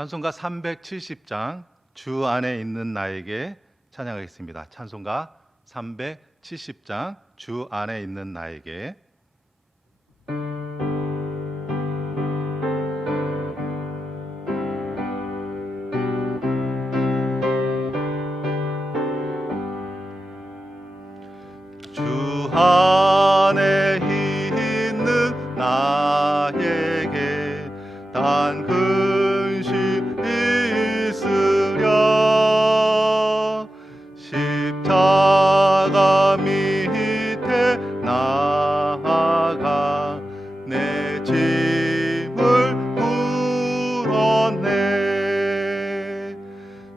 찬송가 370장 주 안에 있는 나에게 찬양하겠습니다. 찬송가 370장 주 안에 있는 나에게. 주 안에 있는 나에게 단 근심 있으랴. 십자가 밑에 나아가 내 짐을 풀었네.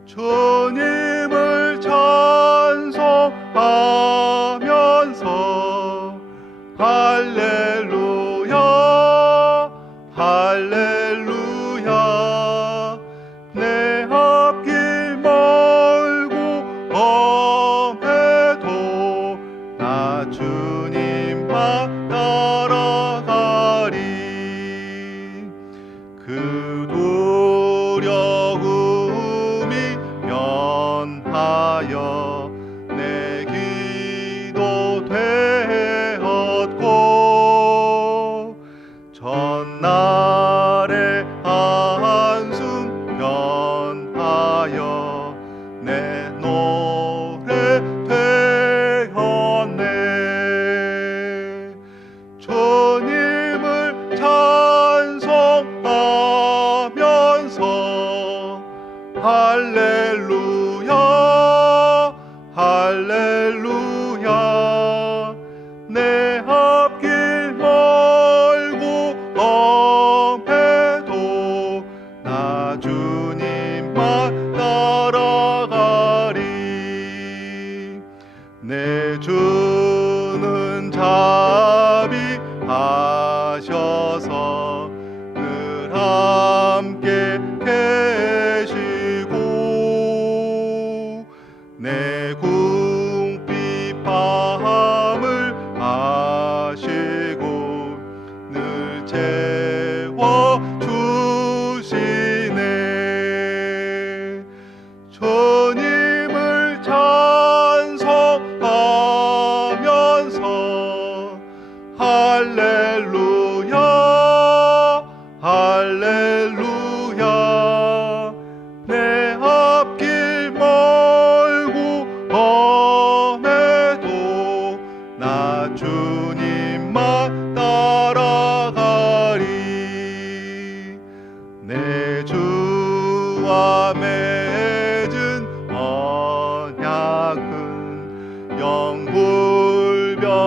주님을 찬송하면서 할렐루야 할렐루야. 내 앞길 멀고 험해도 나 주님만 따라가리. 그 두려움이 면하여 내 기도 되었고 전날의 한숨 변하여 내 노래 되었네. 주님을 찬송하면서 할렐루야 할렐루야. 내 앞길 멀고 험해도 나 주님만 따라가리. 내 주는 자비하셔서 늘 함께 계시고 내 궁핍함을 아시고 늘 채워주시네. 주님을 찬송하면서 할렐루야 할렐루야. 내 앞길 멀고 험해도 나 주님만 따라가리. 내 주와 맺은 언약은 영불변하시니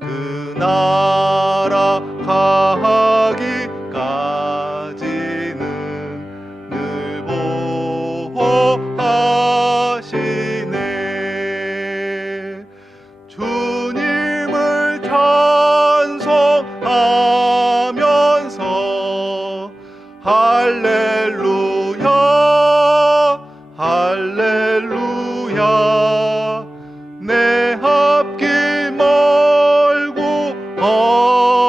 그 나라 가기까지는 늘 보호하시네. 주님을 찬송하면서 할렐루야 할렐루야. 내 앞길 멀고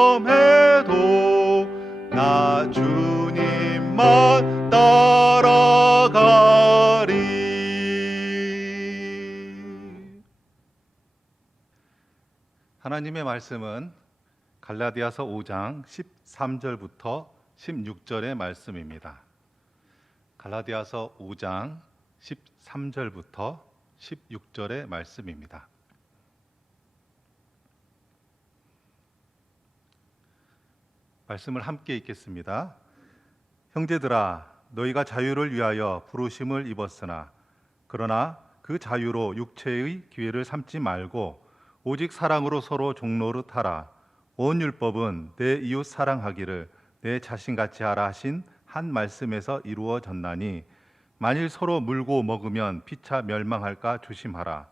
험해도 나 주님만 따라가리. 하나님의 말씀은 갈라디아서 5장 13절부터 16절의 말씀입니다. 갈라디아서 5장 13절부터 16절의 말씀입니다. 말씀을 함께 읽겠습니다. 형제들아, 너희가 자유를 위하여 부르심을 입었으나 그러나 그 자유로 육체의 기회를 삼지 말고 오직 사랑으로 서로 종노릇 하라. 온 율법은 내 이웃 사랑하기를 내 자신같이 하라 하신 한 말씀에서 이루어졌나니 만일 서로 물고 먹으면 피차 멸망할까 조심하라.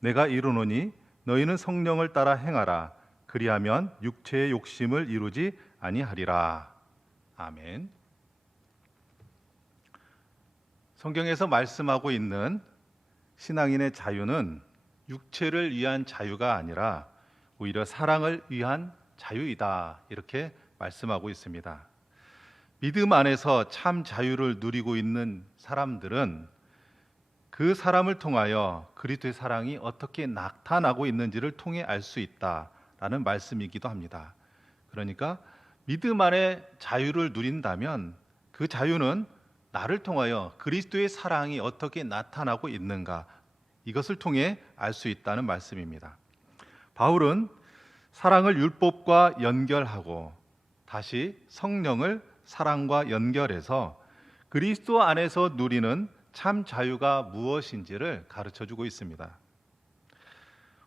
내가 이르노니 너희는 성령을 따라 행하라. 그리하면 육체의 욕심을 이루지 아니하리라. 아멘. 성경에서 말씀하고 있는 신앙인의 자유는 육체를 위한 자유가 아니라 오히려 사랑을 위한 자유이다, 이렇게 말씀하고 있습니다. 믿음 안에서 참 자유를 누리고 있는 사람들은 그 사람을 통하여 그리스도의 사랑이 어떻게 나타나고 있는지를 통해 알 수 있다라는 말씀이기도 합니다. 그러니까 믿음 안에 자유를 누린다면 그 자유는 나를 통하여 그리스도의 사랑이 어떻게 나타나고 있는가, 이것을 통해 알 수 있다는 말씀입니다. 바울은 사랑을 율법과 연결하고 다시 성령을 사랑과 연결해서 그리스도 안에서 누리는 참 자유가 무엇인지를 가르쳐 주고 있습니다.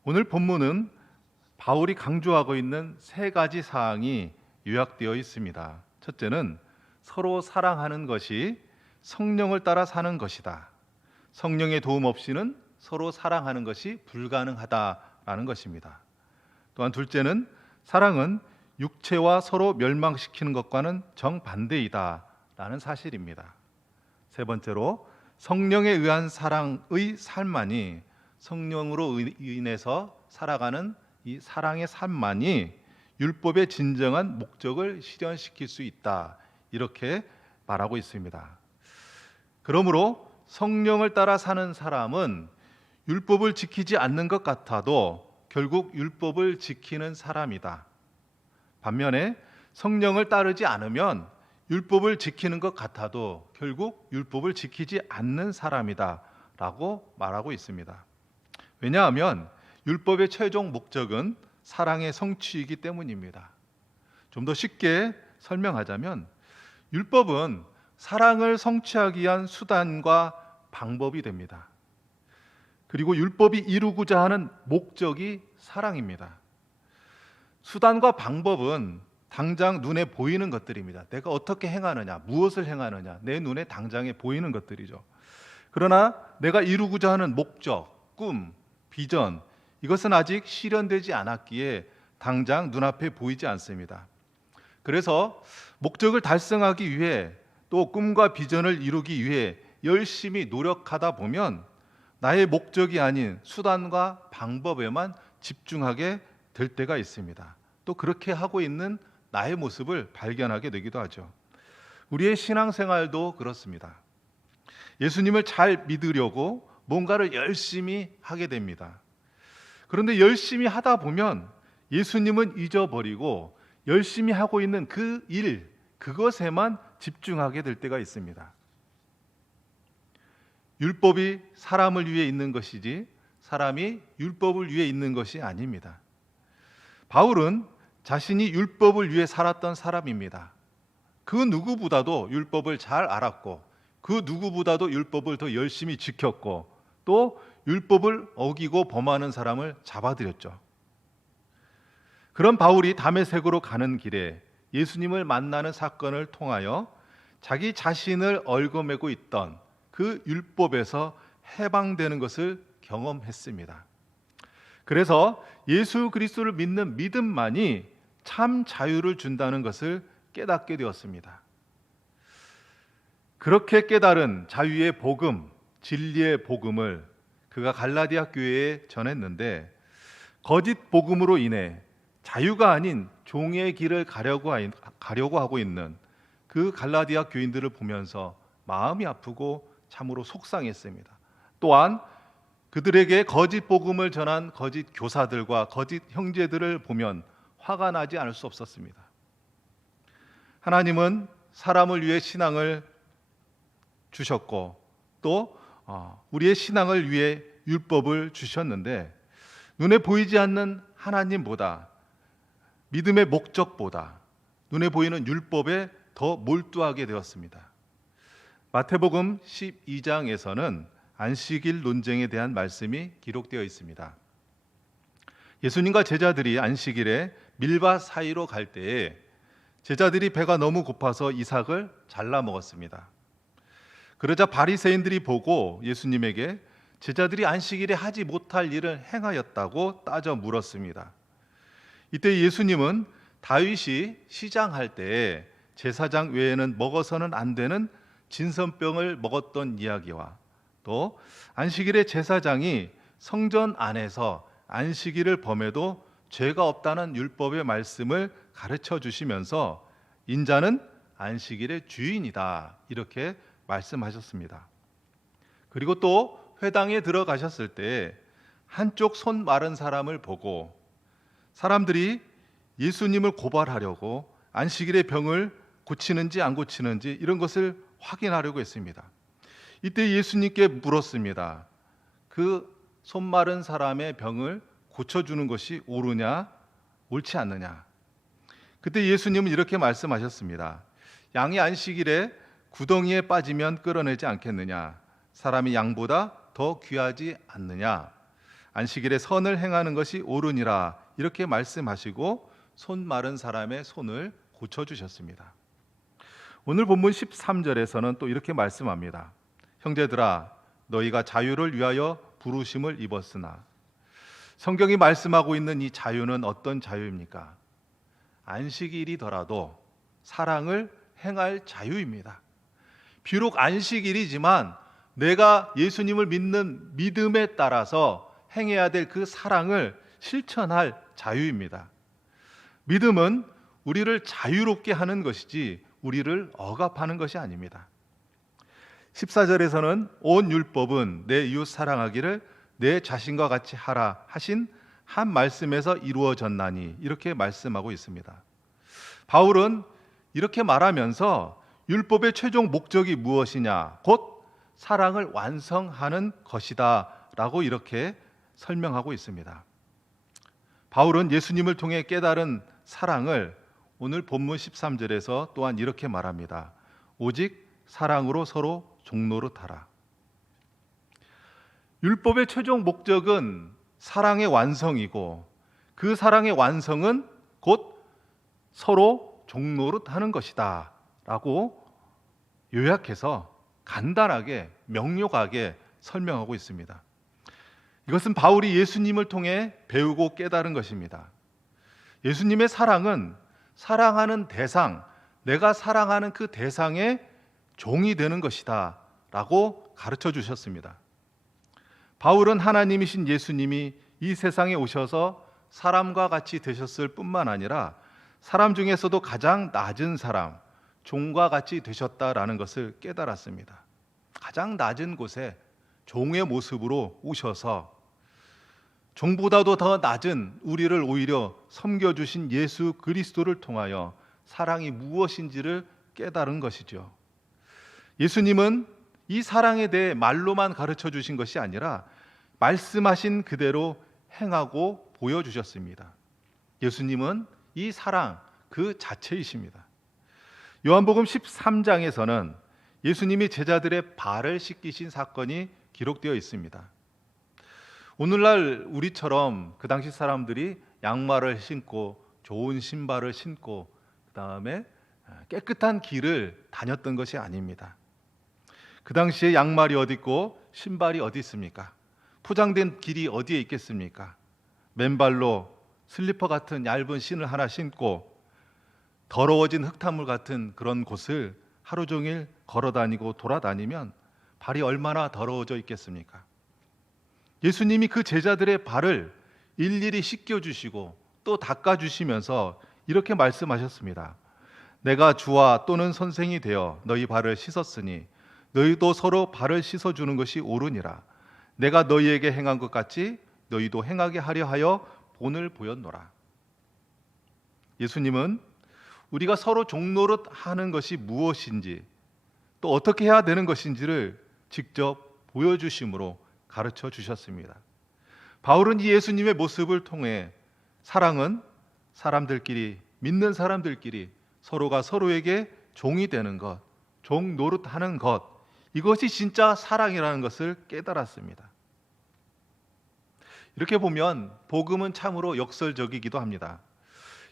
오늘 본문은 바울이 강조하고 있는 세 가지 사항이 요약되어 있습니다. 첫째는 서로 사랑하는 것이 성령을 따라 사는 것이다. 성령의 도움 없이는 서로 사랑하는 것이 불가능하다라는 것입니다. 또한 둘째는 사랑은 육체와 서로 멸망시키는 것과는 정반대이다라는 사실입니다. 세 번째로 성령에 의한 사랑의 삶만이, 성령으로 인해서 살아가는 이 사랑의 삶만이 율법의 진정한 목적을 실현시킬 수 있다, 이렇게 말하고 있습니다. 그러므로 성령을 따라 사는 사람은 율법을 지키지 않는 것 같아도 결국 율법을 지키는 사람이다. 반면에 성령을 따르지 않으면 율법을 지키는 것 같아도 결국 율법을 지키지 않는 사람이다 라고 말하고 있습니다. 왜냐하면 율법의 최종 목적은 사랑의 성취이기 때문입니다. 좀 더 쉽게 설명하자면 율법은 사랑을 성취하기 위한 수단과 방법이 됩니다. 그리고 율법이 이루고자 하는 목적이 사랑입니다. 수단과 방법은 당장 눈에 보이는 것들입니다. 내가 어떻게 행하느냐, 무엇을 행하느냐, 내 눈에 당장에 보이는 것들이죠. 그러나 내가 이루고자 하는 목적, 꿈, 비전, 이것은 아직 실현되지 않았기에 당장 눈앞에 보이지 않습니다. 그래서 목적을 달성하기 위해 또 꿈과 비전을 이루기 위해 열심히 노력하다 보면 나의 목적이 아닌 수단과 방법에만 집중하게 될 때가 있습니다. 또 그렇게 하고 있는 나의 모습을 발견하게 되기도 하죠. 우리의 신앙생활도 그렇습니다. 예수님을 잘 믿으려고 뭔가를 열심히 하게 됩니다. 그런데 열심히 하다 보면 예수님은 잊어버리고 열심히 하고 있는 그 일, 그것에만 집중하게 될 때가 있습니다. 율법이 사람을 위해 있는 것이지 사람이 율법을 위해 있는 것이 아닙니다. 바울은 자신이 율법을 위해 살았던 사람입니다. 그 누구보다도 율법을 잘 알았고 그 누구보다도 율법을 더 열심히 지켰고 또 율법을 어기고 범하는 사람을 잡아들였죠. 그런 바울이 다메섹으로 가는 길에 예수님을 만나는 사건을 통하여 자기 자신을 얽어매고 있던 그 율법에서 해방되는 것을 경험했습니다. 그래서 예수 그리스도를 믿는 믿음만이 참 자유를 준다는 것을 깨닫게 되었습니다. 그렇게 깨달은 자유의 복음, 진리의 복음을 그가 갈라디아 교회에 전했는데 거짓 복음으로 인해 자유가 아닌 종의 길을 가려고 하고 있는 그 갈라디아 교인들을 보면서 마음이 아프고 참으로 속상했습니다. 또한 그들에게 거짓 복음을 전한 거짓 교사들과 거짓 형제들을 보면 화가 나지 않을 수 없었습니다. 하나님은 사람을 위해 신앙을 주셨고 또 우리의 신앙을 위해 율법을 주셨는데 눈에 보이지 않는 하나님보다 믿음의 목적보다 눈에 보이는 율법에 더 몰두하게 되었습니다. 마태복음 12장에서는 안식일 논쟁에 대한 말씀이 기록되어 있습니다. 예수님과 제자들이 안식일에 밀밭 사이로 갈 때에 제자들이 배가 너무 고파서 이삭을 잘라 먹었습니다. 그러자 바리새인들이 보고 예수님에게 제자들이 안식일에 하지 못할 일을 행하였다고 따져 물었습니다. 이때 예수님은 다윗이 시장할 때에 제사장 외에는 먹어서는 안 되는 진선병을 먹었던 이야기와 또 안식일에 제사장이 성전 안에서 안식일을 범해도 죄가 없다는 율법의 말씀을 가르쳐 주시면서 인자는 안식일의 주인이다 이렇게 말씀하셨습니다. 그리고 또 회당에 들어가셨을 때 한쪽 손 마른 사람을 보고 사람들이 예수님을 고발하려고 안식일의 병을 고치는지 안 고치는지 이런 것을 확인하려고 했습니다. 이때 예수님께 물었습니다. 그 손 마른 사람의 병을 고쳐주는 것이 옳으냐 옳지 않느냐. 그때 예수님은 이렇게 말씀하셨습니다. 양이 안식일에 구덩이에 빠지면 끌어내지 않겠느냐. 사람이 양보다 더 귀하지 않느냐. 안식일에 선을 행하는 것이 옳으니라. 이렇게 말씀하시고 손 마른 사람의 손을 고쳐주셨습니다. 오늘 본문 13절에서는 또 이렇게 말씀합니다. 형제들아 너희가 자유를 위하여 부르심을 입었으나. 성경이 말씀하고 있는 이 자유는 어떤 자유입니까? 안식일이더라도 사랑을 행할 자유입니다. 비록 안식일이지만 내가 예수님을 믿는 믿음에 따라서 행해야 될 그 사랑을 실천할 자유입니다. 믿음은 우리를 자유롭게 하는 것이지 우리를 억압하는 것이 아닙니다. 14절에서는 온 율법은 내 이웃 사랑하기를 내 자신과 같이 하라 하신 한 말씀에서 이루어졌나니 이렇게 말씀하고 있습니다. 바울은 이렇게 말하면서 율법의 최종 목적이 무엇이냐? 곧 사랑을 완성하는 것이다 라고 이렇게 설명하고 있습니다. 바울은 예수님을 통해 깨달은 사랑을 오늘 본문 13절에서 또한 이렇게 말합니다. 오직 사랑으로 서로 종노릇하라. 율법의 최종 목적은 사랑의 완성이고 그 사랑의 완성은 곧 서로 종노릇하는 것이다 라고 요약해서 간단하게 명료하게 설명하고 있습니다. 이것은 바울이 예수님을 통해 배우고 깨달은 것입니다. 예수님의 사랑은 사랑하는 대상, 내가 사랑하는 그 대상의 종이 되는 것이다 라고 가르쳐 주셨습니다. 바울은 하나님이신 예수님이 이 세상에 오셔서 사람과 같이 되셨을 뿐만 아니라 사람 중에서도 가장 낮은 사람, 종과 같이 되셨다라는 것을 깨달았습니다. 가장 낮은 곳에 종의 모습으로 오셔서 종보다도 더 낮은 우리를 오히려 섬겨주신 예수 그리스도를 통하여 사랑이 무엇인지를 깨달은 것이죠. 예수님은 이 사랑에 대해 말로만 가르쳐 주신 것이 아니라 말씀하신 그대로 행하고 보여주셨습니다. 예수님은 이 사랑 그 자체이십니다. 요한복음 13장에서는 예수님이 제자들의 발을 씻기신 사건이 기록되어 있습니다. 오늘날 우리처럼 그 당시 사람들이 양말을 신고 좋은 신발을 신고 그 다음에 깨끗한 길을 다녔던 것이 아닙니다. 그 당시에 양말이 어디 있고 신발이 어디 있습니까? 포장된 길이 어디에 있겠습니까? 맨발로 슬리퍼 같은 얇은 신을 하나 신고 더러워진 흙탕물 같은 그런 곳을 하루 종일 걸어다니고 돌아다니면 발이 얼마나 더러워져 있겠습니까? 예수님이 그 제자들의 발을 일일이 씻겨주시고 또 닦아주시면서 이렇게 말씀하셨습니다. 내가 주와 또는 선생이 되어 너희 발을 씻었으니 너희도 서로 발을 씻어주는 것이 옳으니라. 내가 너희에게 행한 것 같이 너희도 행하게 하려 하여 본을 보였노라. 예수님은 우리가 서로 종노릇 하는 것이 무엇인지 또 어떻게 해야 되는 것인지를 직접 보여주심으로 가르쳐 주셨습니다. 바울은 이 예수님의 모습을 통해 사랑은 사람들끼리, 믿는 사람들끼리 서로가 서로에게 종이 되는 것, 종 노릇하는 것, 이것이 진짜 사랑이라는 것을 깨달았습니다. 이렇게 보면 복음은 참으로 역설적이기도 합니다.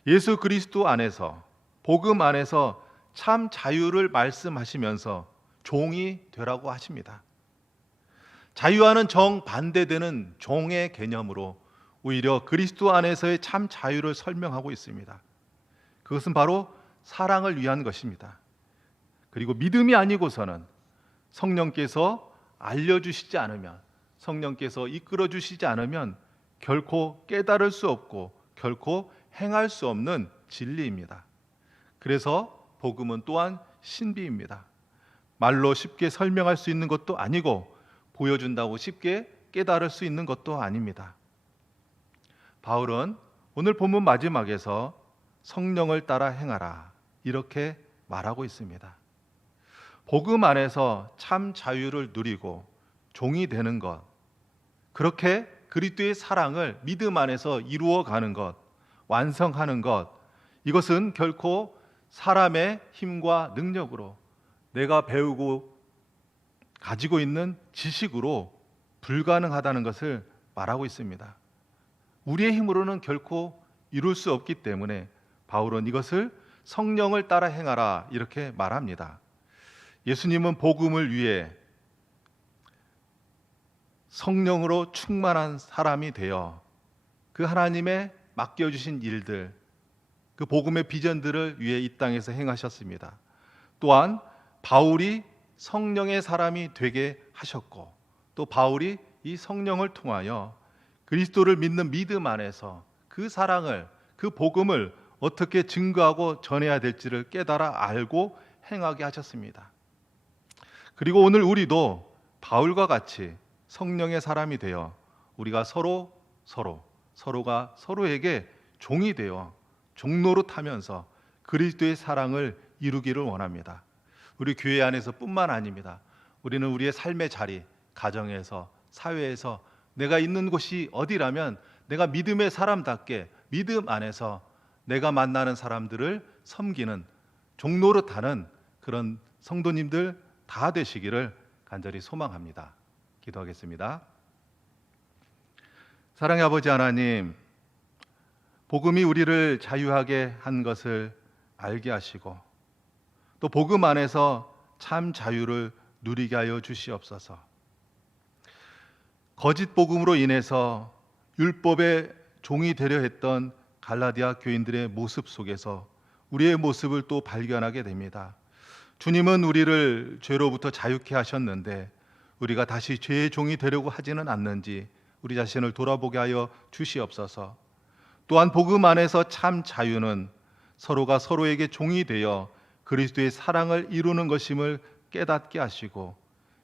예수 그리스도 안에서, 복음 안에서 참 자유를 말씀하시면서 종이 되라고 하십니다. 자유와는 정반대되는 종의 개념으로 오히려 그리스도 안에서의 참 자유를 설명하고 있습니다. 그것은 바로 사랑을 위한 것입니다. 그리고 믿음이 아니고서는 성령께서 알려주시지 않으면, 성령께서 이끌어주시지 않으면 결코 깨달을 수 없고 결코 행할 수 없는 진리입니다. 그래서 복음은 또한 신비입니다. 말로 쉽게 설명할 수 있는 것도 아니고 보여준다고 쉽게 깨달을 수 있는 것도 아닙니다. 바울은 오늘 본문 마지막에서 성령을 따라 행하라 이렇게 말하고 있습니다. 복음 안에서 참 자유를 누리고 종이 되는 것, 그렇게 그리스도의 사랑을 믿음 안에서 이루어가는 것, 완성하는 것, 이것은 결코 사람의 힘과 능력으로 내가 배우고 가지고 있는 지식으로 불가능하다는 것을 말하고 있습니다. 우리의 힘으로는 결코 이룰 수 없기 때문에 바울은 이것을 성령을 따라 행하라 이렇게 말합니다. 예수님은 복음을 위해 성령으로 충만한 사람이 되어 그 하나님의 맡겨주신 일들, 그 복음의 비전들을 위해 이 땅에서 행하셨습니다. 또한 바울이 성령의 사람이 되게 하셨고, 또 바울이 이 성령을 통하여 그리스도를 믿는 믿음 안에서 그 사랑을, 그 복음을 어떻게 증거하고 전해야 될지를 깨달아 알고 행하게 하셨습니다. 그리고 오늘 우리도 바울과 같이 성령의 사람이 되어 우리가 서로가 서로에게 종이 되어 종노릇하면서 그리스도의 사랑을 이루기를 원합니다. 우리 교회 안에서 뿐만 아닙니다. 우리는 우리의 삶의 자리, 가정에서, 사회에서 내가 있는 곳이 어디라면 내가 믿음의 사람답게 믿음 안에서 내가 만나는 사람들을 섬기는, 종노릇하는 그런 성도님들 다 되시기를 간절히 소망합니다. 기도하겠습니다. 사랑의 아버지 하나님, 복음이 우리를 자유하게 한 것을 알게 하시고 또 복음 안에서 참 자유를 누리게 하여 주시옵소서. 거짓 복음으로 인해서 율법의 종이 되려 했던 갈라디아 교인들의 모습 속에서 우리의 모습을 또 발견하게 됩니다. 주님은 우리를 죄로부터 자유케 하셨는데 우리가 다시 죄의 종이 되려고 하지는 않는지 우리 자신을 돌아보게 하여 주시옵소서. 또한 복음 안에서 참 자유는 서로가 서로에게 종이 되어 그리스도의 사랑을 이루는 것임을 깨닫게 하시고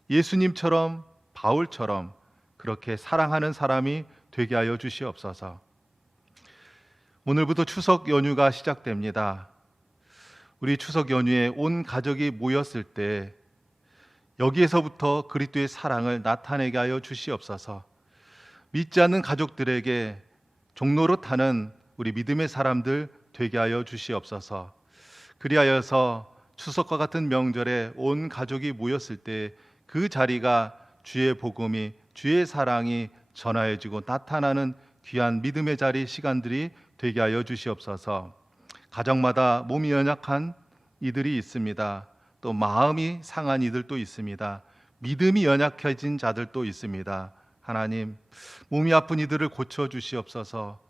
예수님처럼 바울처럼 그렇게 사랑하는 사람이 되게 하여 주시옵소서. 오늘부터 추석 연휴가 시작됩니다. 우리 추석 연휴에 온 가족이 모였을 때 여기에서부터 그리스도의 사랑을 나타내게 하여 주시옵소서. 믿지 않는 가족들에게 종노릇하는 우리 믿음의 사람들 되게 하여 주시옵소서. 그리하여서 추석과 같은 명절에 온 가족이 모였을 때 그 자리가 주의 복음이, 주의 사랑이 전하여지고 나타나는 귀한 믿음의 자리 시간들이 되게 하여 주시옵소서. 가정마다 몸이 연약한 이들이 있습니다. 또 마음이 상한 이들도 있습니다. 믿음이 연약해진 자들도 있습니다. 하나님, 몸이 아픈 이들을 고쳐 주시옵소서.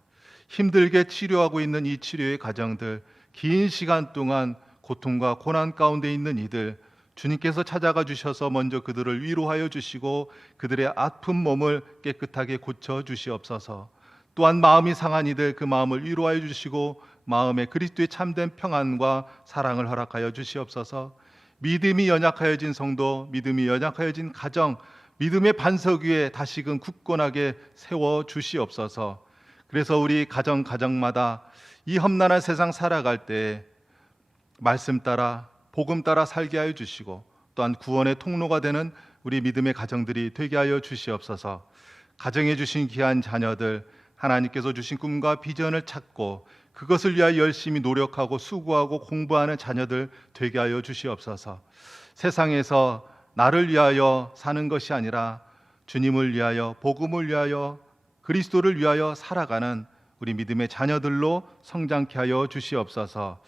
힘들게 치료하고 있는 이 치료의 가정들, 긴 시간 동안 고통과 고난 가운데 있는 이들, 주님께서 찾아가 주셔서 먼저 그들을 위로하여 주시고 그들의 아픈 몸을 깨끗하게 고쳐 주시옵소서. 또한 마음이 상한 이들, 그 마음을 위로하여 주시고 마음에 그리스도의 참된 평안과 사랑을 허락하여 주시옵소서. 믿음이 연약하여진 성도, 믿음이 연약하여진 가정, 믿음의 반석 위에 다시금 굳건하게 세워 주시옵소서. 그래서 우리 가정마다 이 험난한 세상 살아갈 때 말씀 따라 복음 따라 살게 하여 주시고 또한 구원의 통로가 되는 우리 믿음의 가정들이 되게 하여 주시옵소서. 가정에 주신 귀한 자녀들, 하나님께서 주신 꿈과 비전을 찾고 그것을 위하여 열심히 노력하고 수고하고 공부하는 자녀들 되게 하여 주시옵소서. 세상에서 나를 위하여 사는 것이 아니라 주님을 위하여, 복음을 위하여, 그리스도를 위하여 살아가는 우리 믿음의 자녀들로 성장케 하여 주시옵소서.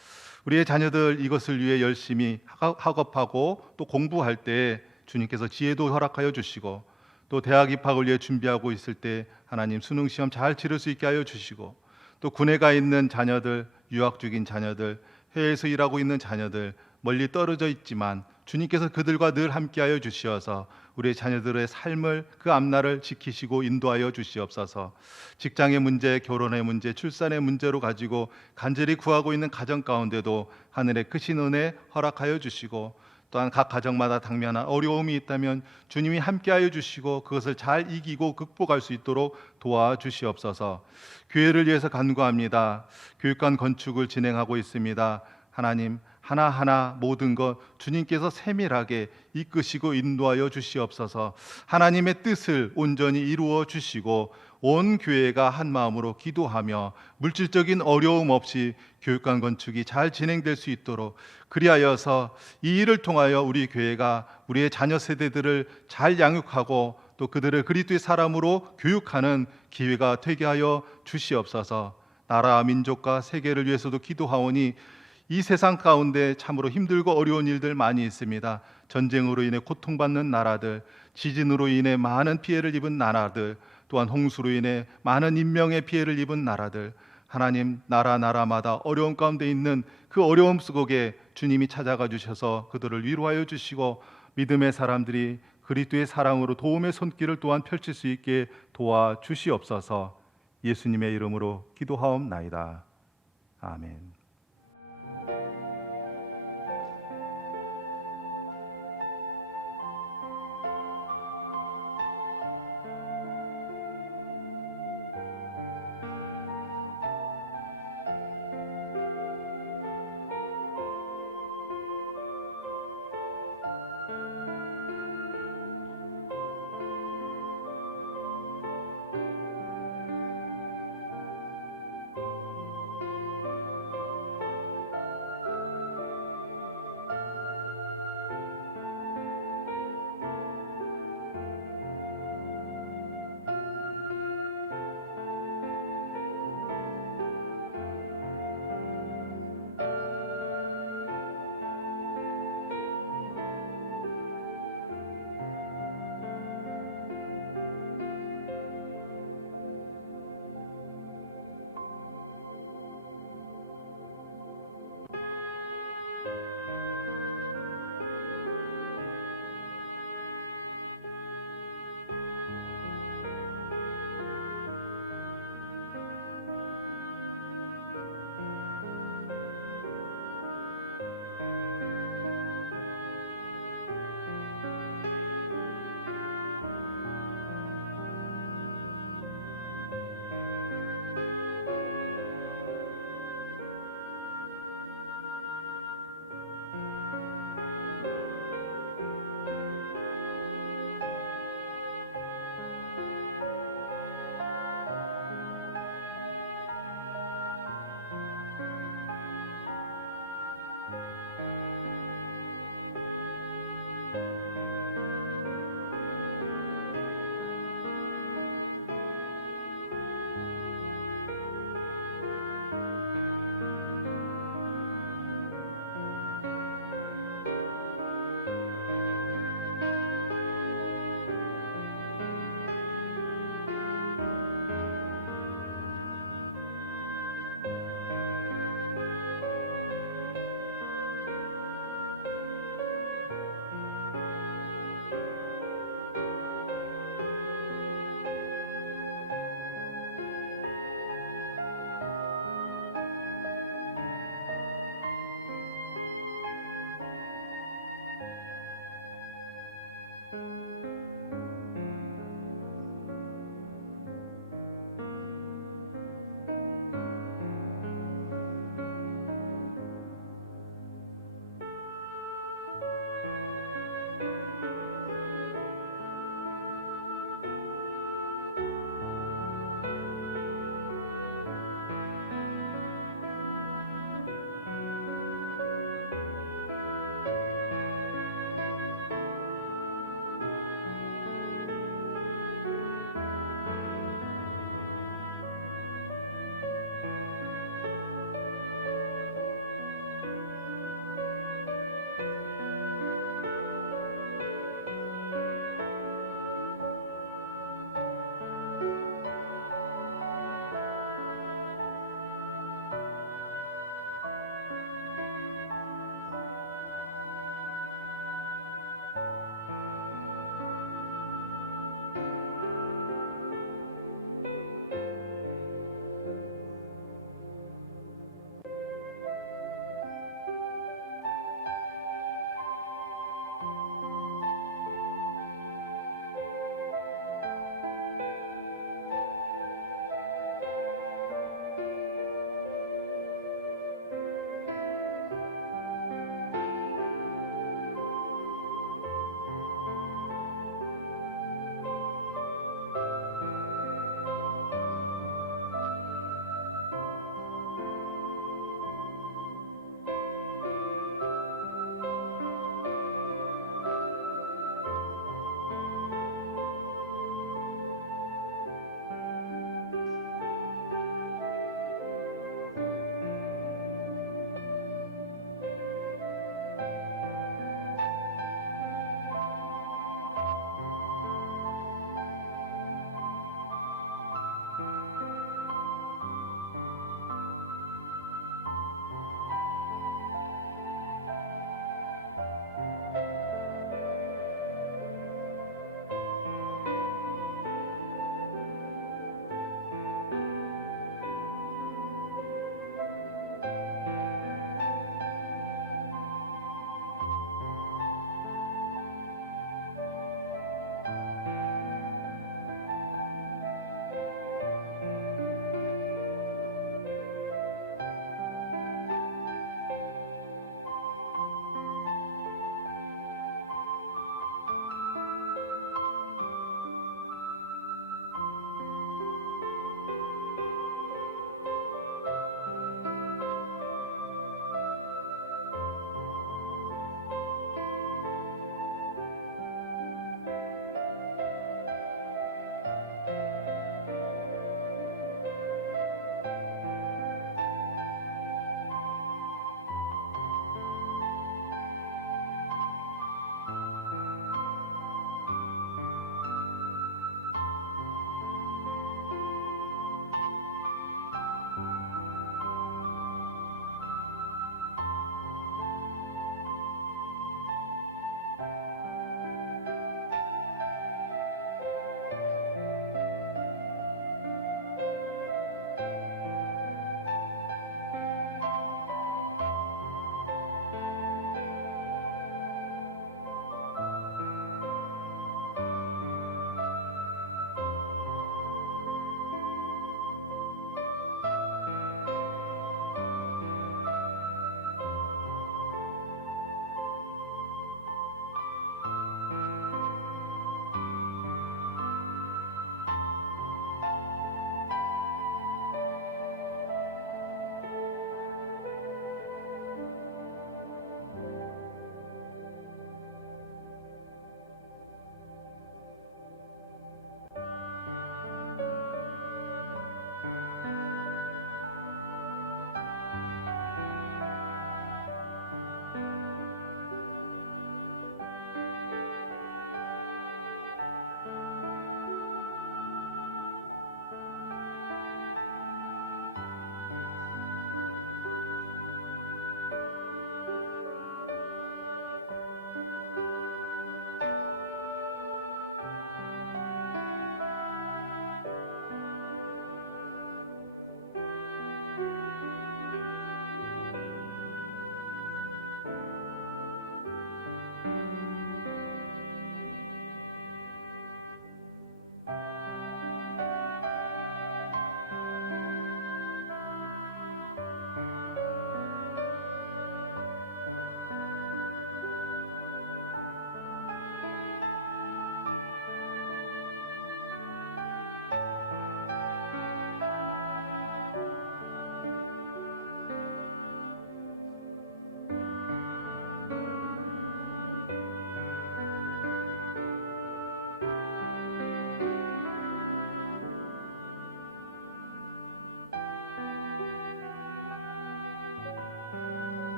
우리의 자녀들 이것을 위해 열심히 학업하고 또 공부할 때 주님께서 지혜도 허락하여 주시고 또 대학 입학을 위해 준비하고 있을 때 하나님 수능 시험 잘 치를 수 있게 하여 주시고 또 군에 가 있는 자녀들, 유학 중인 자녀들, 해외에서 일하고 있는 자녀들, 멀리 떨어져 있지만 주님께서 그들과 늘 함께하여 주시어서 우리 자녀들의 삶을 그 앞날을 지키시고 인도하여 주시옵소서. 직장의 문제, 결혼의 문제, 출산의 문제로 가지고 간절히 구하고 있는 가정 가운데도 하늘의 크신 은혜 허락하여 주시고, 또한 각 가정마다 당면한 어려움이 있다면 주님이 함께하여 주시고 그것을 잘 이기고 극복할 수 있도록 도와주시옵소서. 교회를 위해서 간구합니다. 교육관 건축을 진행하고 있습니다. 하나님, 하나하나 모든 것 주님께서 세밀하게 이끄시고 인도하여 주시옵소서. 하나님의 뜻을 온전히 이루어 주시고 온 교회가 한 마음으로 기도하며 물질적인 어려움 없이 교육관 건축이 잘 진행될 수 있도록, 그리하여서 이 일을 통하여 우리 교회가 우리의 자녀 세대들을 잘 양육하고 또 그들을 그리스도의 사람으로 교육하는 기회가 되게 하여 주시옵소서. 나라 민족과 세계를 위해서도 기도하오니 이 세상 가운데 참으로 힘들고 어려운 일들 많이 있습니다. 전쟁으로 인해 고통받는 나라들, 지진으로 인해 많은 피해를 입은 나라들, 또한 홍수로 인해 많은 인명의 피해를 입은 나라들, 하나님, 나라마다 어려움 가운데 있는 그 어려움 속에 주님이 찾아가 주셔서 그들을 위로하여 주시고 믿음의 사람들이 그리스도의 사랑으로 도움의 손길을 또한 펼칠 수 있게 도와주시옵소서. 예수님의 이름으로 기도하옵나이다. 아멘.